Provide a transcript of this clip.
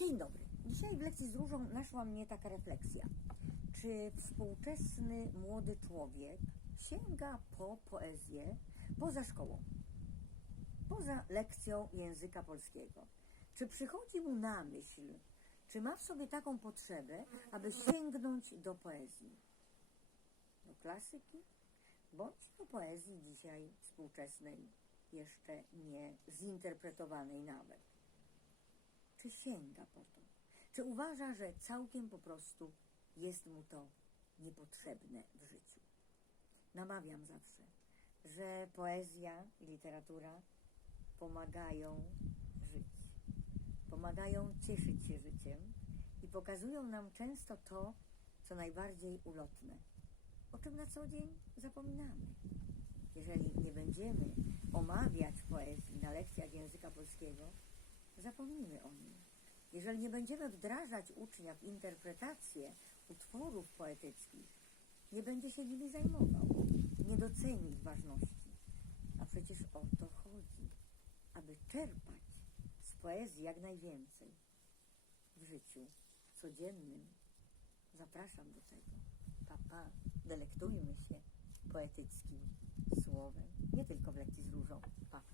Dzień dobry. Dzisiaj w lekcji z różą naszła mnie taka refleksja. Czy współczesny młody człowiek sięga po poezję poza szkołą, poza lekcją języka polskiego? Czy przychodzi mu na myśl, czy ma w sobie taką potrzebę, aby sięgnąć do poezji? Do klasyki? Bądź do poezji dzisiaj współczesnej, jeszcze nie zinterpretowanej nawet czy sięga po to? Czy uważa, że całkiem po prostu jest mu to niepotrzebne w życiu? Namawiam zawsze, że poezja i literatura pomagają żyć, pomagają cieszyć się życiem i pokazują nam często to, co najbardziej ulotne, o czym na co dzień zapominamy. Jeżeli nie będziemy omawiać poezji na lekcjach języka polskiego, zapomnimy o nim. Jeżeli nie będziemy wdrażać ucznia w interpretację utworów poetyckich, nie będzie się nimi zajmował, nie doceni ich ważności. A przecież o to chodzi, aby czerpać z poezji jak najwięcej w życiu codziennym. Zapraszam do tego. Papa, pa. delektujmy się poetyckim słowem, nie tylko w lekcji z różą. Papa. Pa.